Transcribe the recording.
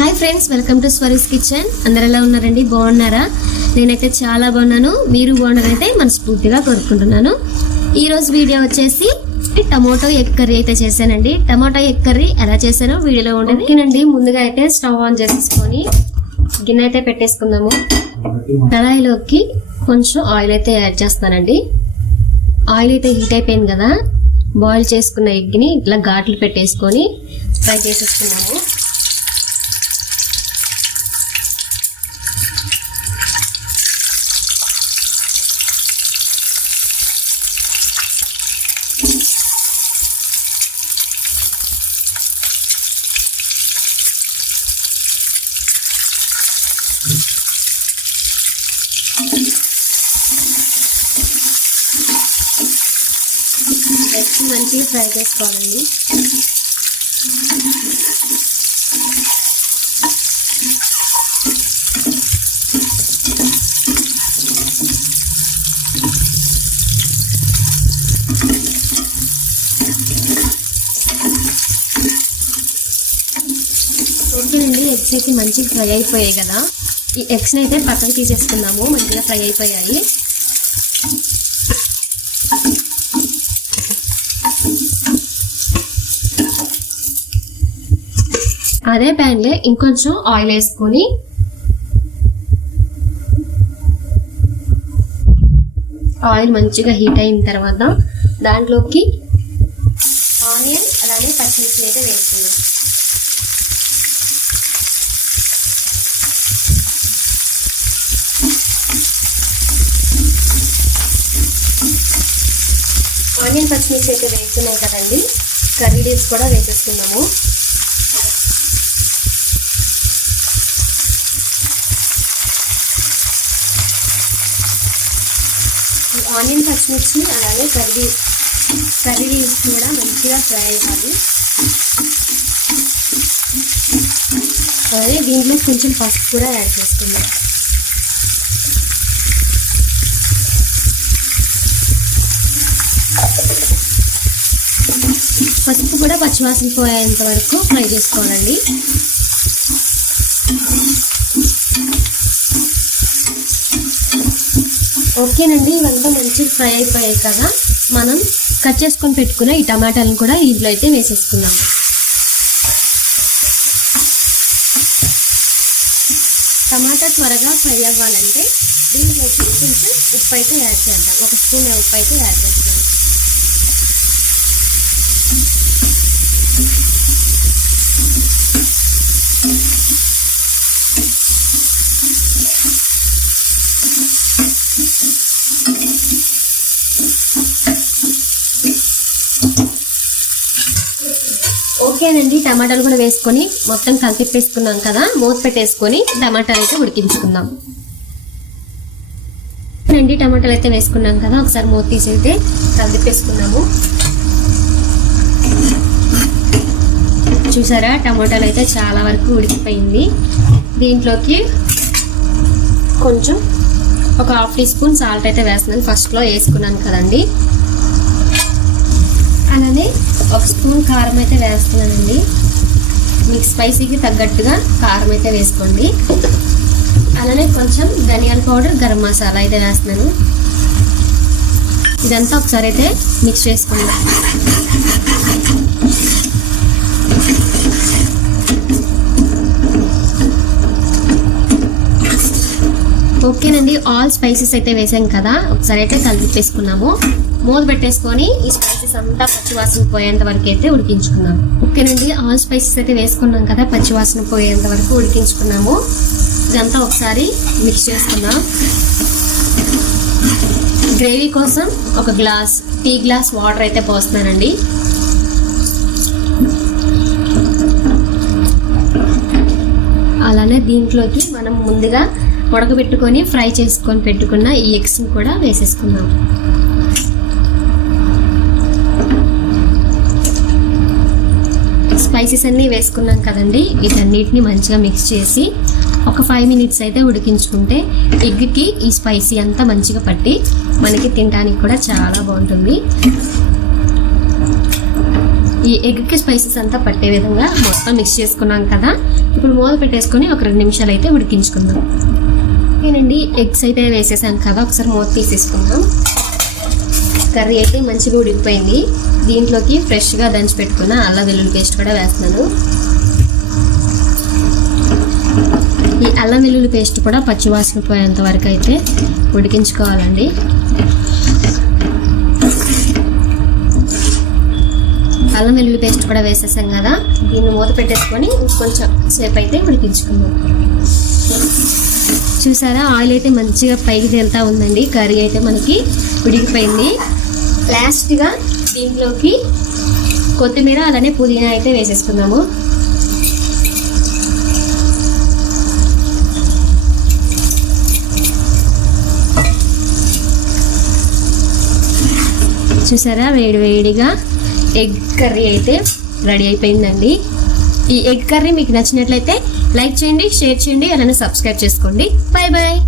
Hi friends welcome to Swari's kitchen. అందరు ఎలా ఉన్నారండి? బాగున్నారా? నేనైతే చాలా బాగున్నాను. మీరు బాగున్నారైతే మనస్ఫూర్తిగా కోరుకుంటున్నాను. ఈరోజు వీడియో వచ్చేసి టమాటో ఎగ్ కర్రీ అయితే చేశానండి. టమాటో ఎగ్ కర్రీ ఎలా చేశానో వీడియోలో ఉండేది ఓకేనండి ముందుగా అయితే స్టవ్ ఆన్ చేసేసుకొని గిన్నె అయితే పెట్టేసుకుందాము. కడాయిలోకి కొంచెం ఆయిల్ అయితే యాడ్ చేస్తానండి. ఆయిల్ అయితే హీట్ అయిపోయింది కదా. బాయిల్ చేసుకున్న ఎగ్ని ఇట్లా ఘాట్లు పెట్టేసుకొని ఫ్రై చేసేసుకున్నాము. ఎగ్స్ మంచిగా ఫ్రై చేసుకోవాలండి. ఓకేనండి ఎగ్స్ అయితే మంచిగా ఫ్రై అయిపోయాయి కదా. ఈ ఎగ్స్ని అయితే పక్కన తీసేసుకున్నాము మంచిగా ఫ్రై అయిపోయాయి. అదే ప్యాన్లో ఇంకొంచెం ఆయిల్ వేసుకొని ఆయిల్ మంచిగా హీట్ అయిన తర్వాత దాంట్లోకి ఆనియన్ అలానే పచ్చిమిర్చి అయితే వేసుకున్నాం ఆనియన్ పచ్చిమిర్చి అయితే వేస్తున్నాం కదండి. కర్రీ లీవ్స్ కూడా వేసేస్తున్నాము. ఆనియన్ పచ్చిమిర్చి అలాగే కర్రీ కర్రీ లీవ్స్ కూడా మంచిగా ఫ్రై అవ్వాలి. అలాగే దీంట్లో కొంచెం పసుపు కూడా యాడ్ చేసుకుందాం పసుపు కూడా పచ్చివాసన పోయేంత వరకు ఫ్రై చేసుకోవాలండి. ఓకేనండి ఇవంతా మంచిగా ఫ్రై అయిపోయాయి కదా. మనం కట్ చేసుకొని పెట్టుకున్న ఈ టమాటాలను కూడా ఇంట్లో అయితే వేసేసుకుందాం. టమాటా త్వరగా ఫ్రై అవ్వాలంటే దీంట్లోకి కొంచెం ఉప్పు అయితే యాడ్ చేద్దాం. ఒక స్పూన్ ఉప్పు అయితే యాడ్ చేస్తాం ఓకేనండి టమాటాలు కూడా వేసుకొని మొత్తం కలిపిప్పేసుకున్నాం కదా మూత పెట్టేసుకొని టమాటాలు అయితే ఉడికించుకుందాం. అండి టమాటాలు అయితే వేసుకున్నాం కదా ఒకసారి మూత తీసి అయితే కలిపిప్పేసుకున్నాము చూసారా? టమాటాలు అయితే చాలా వరకు ఉడికిపోయింది. దీంట్లోకి కొంచెం ఒక హాఫ్ టీ స్పూన్ సాల్ట్ అయితే వేస్తున్నాను. ఫస్ట్లో వేసుకున్నాను కదండి. అలానే ఒక స్పూన్ కారం అయితే వేస్తున్నానండి. మీకు స్పైసీకి తగ్గట్టుగా కారం అయితే వేసుకోండి. అలానే కొంచెం ధనియాల పౌడర్ గరం మసాలా అయితే వేస్తున్నాను. ఇదంతా ఒకసారి అయితే మిక్స్ చేసుకుందాం ఓకేనండి ఆల్ స్పైసెస్ అయితే వేసాం కదా. ఒకసారి అయితే కలిపేసుకున్నాము మూత పెట్టేసుకొని ఈ స్పైసెస్ అంతా పచ్చివాసన పోయేంత వరకు అయితే ఉడికించుకున్నాం. ఓకేనండి ఆల్ స్పైసెస్ అయితే వేసుకున్నాం కదా పచ్చివాసన పోయేంత వరకు ఉడికించుకున్నాము. ఇదంతా ఒకసారి మిక్స్ చేసుకుందాం. గ్రేవీ కోసం ఒక గ్లాస్ టీ గ్లాస్ వాటర్ అయితే పోస్తున్నానండి. అలానే దీంట్లోకి మనం ముందుగా ఉడకబెట్టుకొని ఫ్రై చేసుకొని పెట్టుకున్న ఈ ఎగ్స్ని కూడా వేసేసుకుందాం. స్పైసెస్ అన్నీ వేసుకున్నాం కదండి. వీటన్నిటిని మంచిగా మిక్స్ చేసి ఒక ఫైవ్ మినిట్స్ అయితే ఉడికించుకుంటే ఎగ్కి ఈ స్పైసీ అంతా మంచిగా పట్టి మనకి తినడానికి కూడా చాలా బాగుంటుంది. ఈ ఎగ్కి స్పైసెస్ అంతా పట్టే విధంగా మొత్తం మిక్స్ చేసుకున్నాం కదా. ఇప్పుడు మూత పెట్టేసుకొని ఒక రెండు నిమిషాలు అయితే ఉడికించుకుందాం. ఓకేనండి ఎగ్స్ అయితే వేసేసాం కదా ఒకసారి మూత తీసేసుకుందాం. కర్రీ అయితే మంచిగా ఉడికిపోయింది. దీంట్లోకి ఫ్రెష్గా దంచి పెట్టుకున్న అల్లం వెల్లుల్లి పేస్ట్ కూడా వేస్తున్నాను. ఈ అల్లం వెల్లుల్లి పేస్ట్ కూడా పచ్చివాసన పోయేంత వరకు అయితే ఉడికించుకోవాలండి. అల్లం వెల్లుల్లి పేస్ట్ కూడా వేసేసాం కదా దీన్ని మూత పెట్టేసుకొని కొంచెం సేపు అయితే ఉడికించుకుందాం. చూసారా? ఆయిల్ అయితే మంచిగా పైకి తేలుతా ఉందండి. కర్రీ అయితే మనకి ఉడికిపోయింది. లాస్ట్గా దీంట్లోకి కొత్తిమీర అలానే పుదీనా అయితే వేసేసుకున్నాము చూసారా? వేడి వేడిగా ఎగ్ కర్రీ అయితే రెడీ అయిపోయిందండి. ఈ ఎగ్ కర్రీ మీకు నచ్చినట్లయితే లైక్ చేయండి షేర్ చేయండి అలానే సబ్స్క్రైబ్ చేసుకోండి. Bye bye